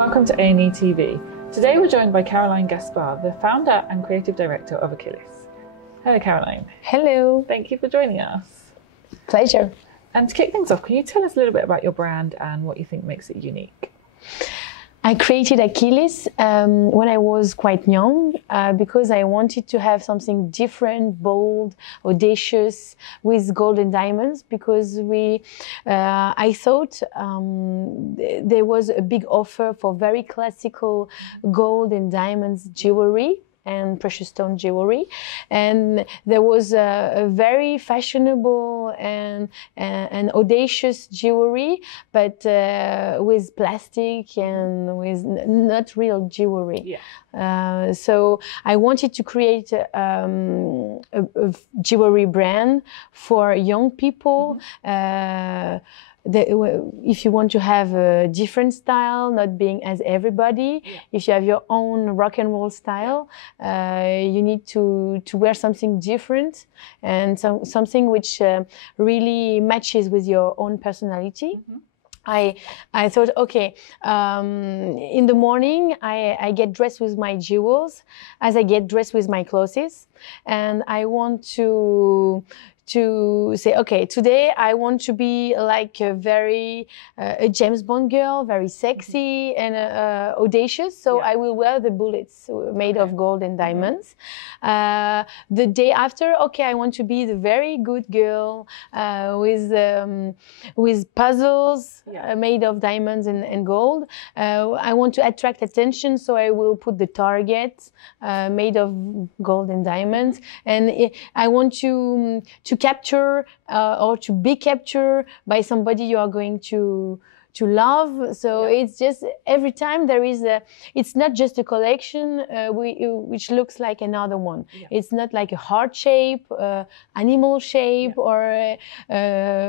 welcome to A&E TV. Today we're joined by Gaspard, the founder and creative director of AKILLIS. Hello Caroline. Hello. Thank you for joining us. Pleasure. And to kick things off, can you tell us a little bit about your brand and what you think makes it unique? I created AKILLIS when I was quite young because I wanted to have something different, bold, audacious with gold and diamonds because I thought there was a big offer for very classical gold and diamonds jewelry and precious stone jewelry, and there was a very fashionable and audacious jewelry, but with plastic and with not real jewelry. Yeah. So I wanted to create a jewelry brand for young people. If you want to have a different style, not being as everybody, if you have your own rock and roll style, you need to wear something different and something which really matches with your own personality. I thought, okay, in the morning I get dressed with my jewels as I get dressed with my clothes, and I want to say, okay, today I want to be like a James Bond girl, very sexy and audacious. So I will wear the bullets made of gold and diamonds. The day after, okay, I want to be the very good girl with puzzles made of diamonds and gold. I want to attract attention, so I will put the target made of gold and diamonds. And I want to capture or to be captured by somebody you are going to love. So it's just every time there is it's not just a collection which looks like another one. It's not like a heart shape, animal shape, or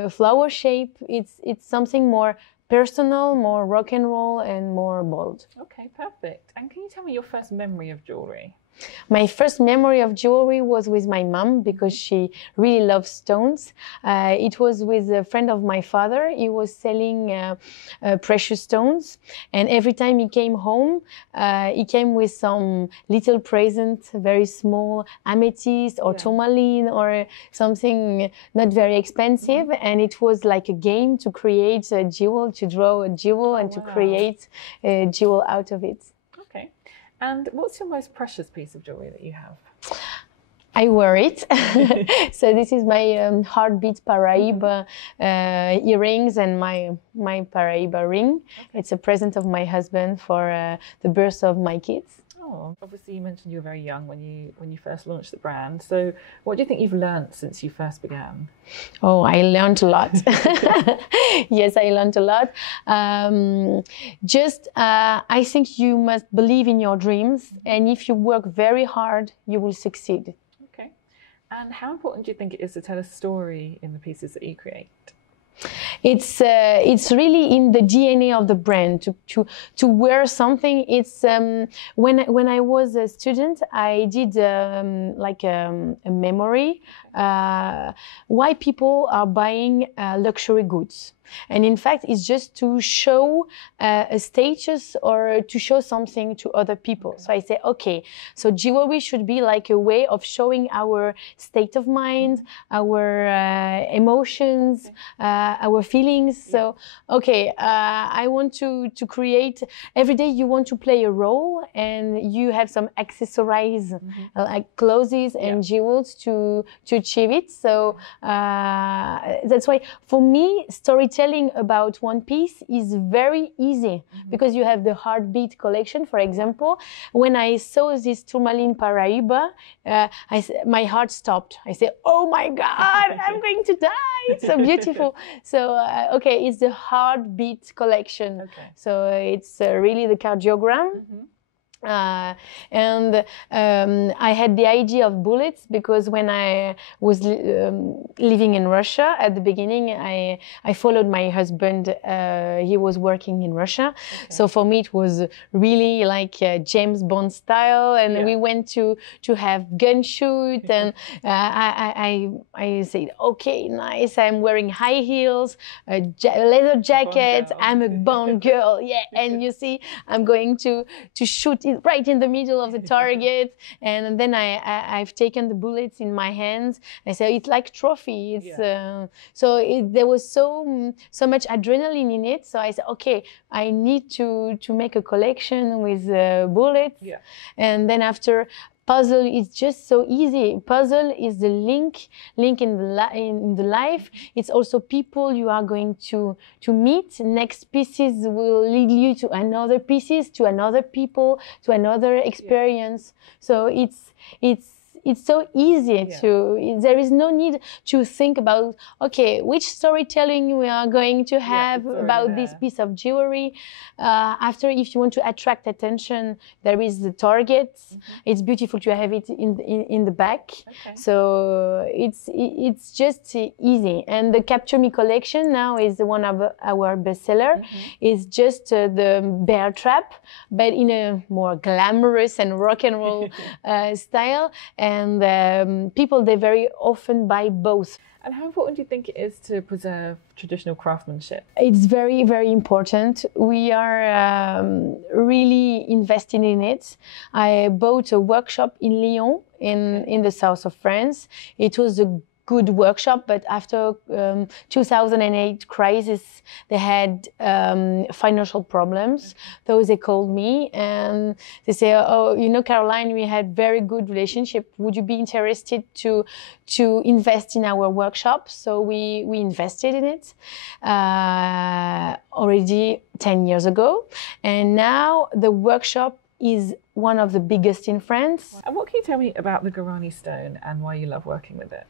flower shape. It's something more personal, more rock and roll, and more bold. Okay, perfect. And can you tell me your first memory of jewelry? My first memory of jewelry was with my mom because she really loves stones. It was with a friend of my father. He was selling precious stones, and every time he came home, he came with some little present, very small amethyst or tourmaline or something not very expensive, and it was like a game to create a jewel, to draw a jewel, and to create a jewel out of it. Okay. And what's your most precious piece of jewelry that you have? I wear it. So this is my heartbeat Paraíba earrings and my Paraíba ring. Okay. It's a present of my husband for the birth of my kids. Oh, obviously you mentioned you were very young when you first launched the brand. So what do you think you've learned since you first began? Oh, I learned a lot. Yes, I learned a lot. I think you must believe in your dreams, and if you work very hard, you will succeed. Okay. And how important do you think it is to tell a story in the pieces that you create? It's really in the DNA of the brand to wear something. It's when I was a student, I did like a memory why people are buying luxury goods. And in fact, it's just to show a status or to show something to other people. So I say, okay, so jewelry should be like a way of showing our state of mind, our emotions, our feelings. So, okay, I want to create, every day you want to play a role and you have some accessories like clothes and jewels to achieve it. So that's why for me, storytelling about one piece is very easy because you have the heartbeat collection. For example, when I saw this tourmaline Paraíba, my heart stopped. I said, "Oh my God, I'm going to die! It's so beautiful." So okay, it's the heartbeat collection. Okay. So it's really the cardiogram. And I had the idea of bullets because when I was living in Russia at the beginning, I followed my husband. He was working in Russia, so for me it was really like James Bond style, and we went to have gun shoot, and I said, okay, nice. I'm wearing high heels, a leather jacket. I'm a Bond girl, and you see, I'm going to shoot it right in the middle of the target, and then I've taken the bullets in my hands. I say it's like trophy. It's there was so much adrenaline in it. So I said, okay, I need to make a collection with bullets. And then after, puzzle is just so easy. Puzzle is the link in the life. It's also people you are going to meet. Next pieces will lead you to another pieces, to another people, to another experience. So it's so easy there is no need to think about, okay, which storytelling we are going to have about this piece of jewelry. After, if you want to attract attention, there is the target. It's beautiful to have it in the back. So it's just easy. And the Capture Me collection now is one of our bestseller. It's just the bear trap, but in a more glamorous and rock and roll style. And people, they very often buy both. And how important do you think it is to preserve traditional craftsmanship? It's very, very important. We are really investing in it. I bought a workshop in Lyon, in the south of France. It was a good workshop, but after 2008 crisis, they had financial problems. So they called me and they say, oh, you know, Caroline, we had very good relationship. Would you be interested to invest in our workshop? So we invested in it already 10 years ago. And now the workshop is one of the biggest in France. And what can you tell me about the Guarani stone and why you love working with it?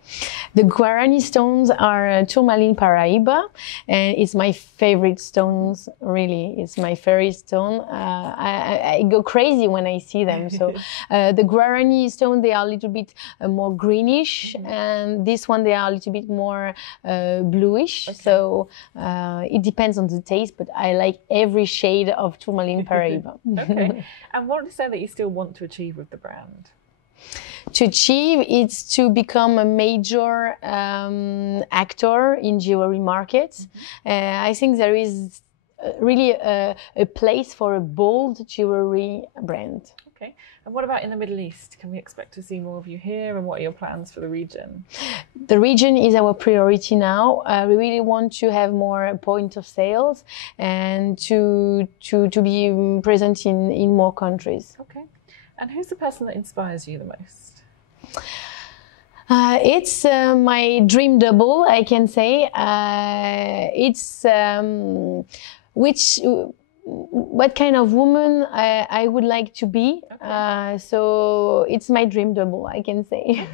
The Guarani stones are Tourmaline Paraíba, and it's my favorite stones, really. It's my favorite stone. I go crazy when I see them. So the Guarani stone, they are a little bit more greenish, and this one, they are a little bit more bluish. So it depends on the taste, but I like every shade of Tourmaline Paraíba. And what is that you still want to achieve with the brand? To achieve, it's to become a major actor in jewelry markets. I think there is really a place for a bold jewelry brand. Okay. And what about in the Middle East? Can we expect to see more of you here, and what are your plans for the region? The region is our priority now. We really want to have more point of sales and to be present in more countries. Okay. And who's the person that inspires you the most? It's my dream double, I can say. It's what kind of woman I would like to be. So it's my dream double, I can say.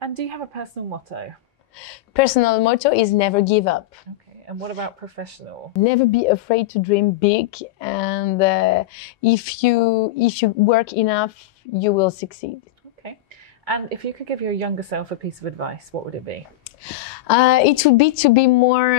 And do you have a personal motto? Personal motto is never give up. Okay. And what about professional? Never be afraid to dream big, and if you work enough, you will succeed. Okay. And if you could give your younger self a piece of advice, what would it be? It would be to be more,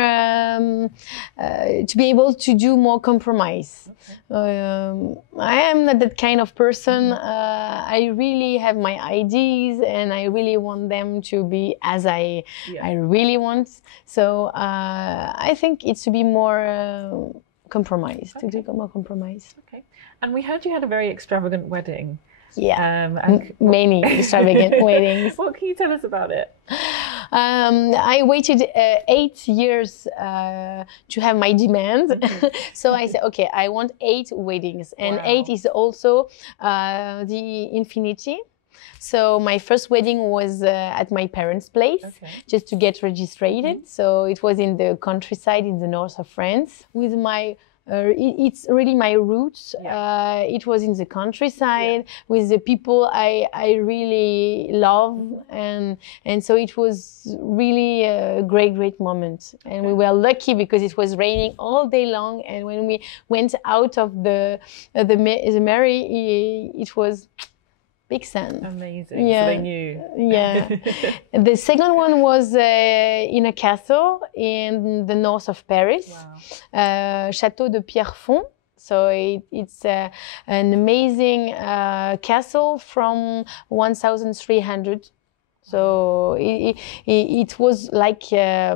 to be able to do more compromise. I am not that kind of person. I really have my ideas, and I really want them to be as I really want. So I think it's to be more compromised, to do more compromise. Okay. And we heard you had a very extravagant wedding. Yeah, many extravagant weddings. What can you tell us about it? I waited 8 years to have my demand. So I said, okay, I want 8 weddings. And 8 is also the infinity. So my first wedding was at my parents' place, just to get registered. So it was in the countryside in the north of France with my it's really my roots. It was in the countryside with the people I really love, and so it was really a great moment. And we were lucky because it was raining all day long, and when we went out of the Mary, it was big sun. Amazing. Yeah. So they knew. Yeah. The second one was in a castle in the north of Paris, Château de Pierrefonds. So it's an amazing castle from 1300. So it was like a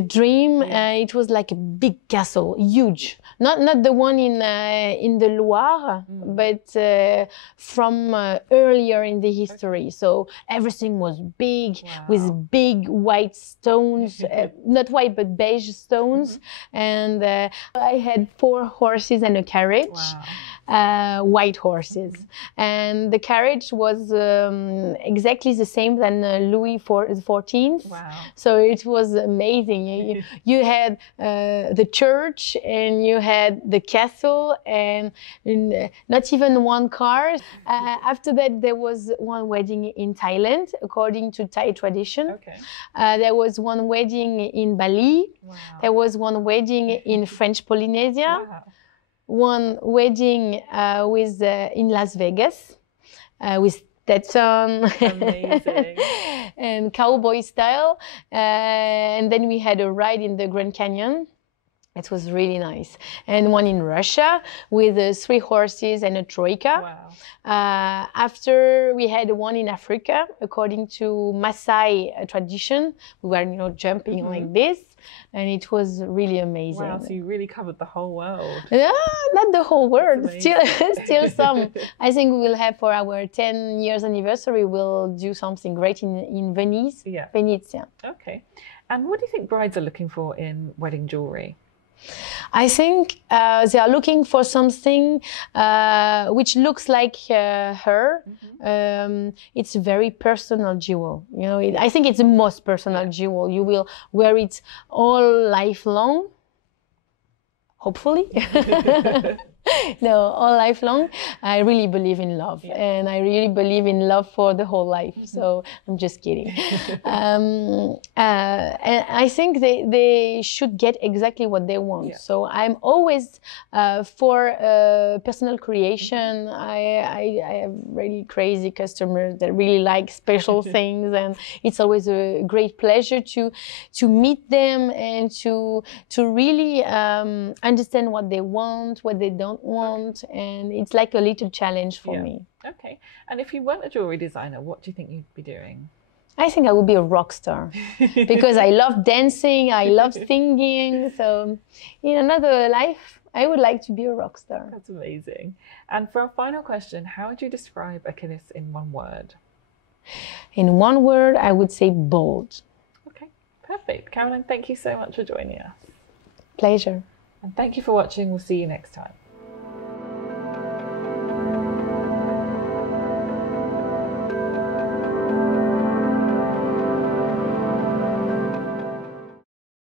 dream. It was like a big castle, huge. Not the one in the Loire, but from earlier in the history. So everything was big, with big white stones, not white but beige stones. And I had 4 horses and a carriage. White horses, and the carriage was exactly the same than Louis XIV. So it was amazing. You had the church, and you had the castle, and not even one car. After that, there was one wedding in Thailand, according to Thai tradition. There was one wedding in Bali. There was one wedding in French Polynesia. One wedding in Las Vegas with Stetson and cowboy style. And then we had a ride in the Grand Canyon. It was really nice. And one in Russia with 3 horses and a troika. After we had one in Africa, according to Maasai tradition. We were, jumping like this. And it was really amazing. Wow, so you really covered the whole world. Yeah, not the whole world, still some. I think we will have for our 10 years anniversary, we'll do something great in Venice. Venezia. Okay. And what do you think brides are looking for in wedding jewelry? I think they are looking for something which looks like her. It's a very personal jewel. I think it's the most personal jewel. You will wear it all life long, hopefully. No, all life long. I really believe in love, and I really believe in love for the whole life. So I'm just kidding. And I think they should get exactly what they want. So I'm always for personal creation. I have really crazy customers that really like special things, and it's always a great pleasure to meet them and to really understand what they want, what they don't want, and it's like a little challenge for me. Okay. And if you weren't a jewelry designer, what do you think you'd be doing? I think I would be a rock star because I love dancing, I love singing. So in another life, I would like to be a rock star. That's amazing. And for our final question, how would you describe AKILLIS in one word? In one word, I would say bold. Okay, perfect. Caroline, thank you so much for joining us. Pleasure. And thank you for watching. We'll see you next time.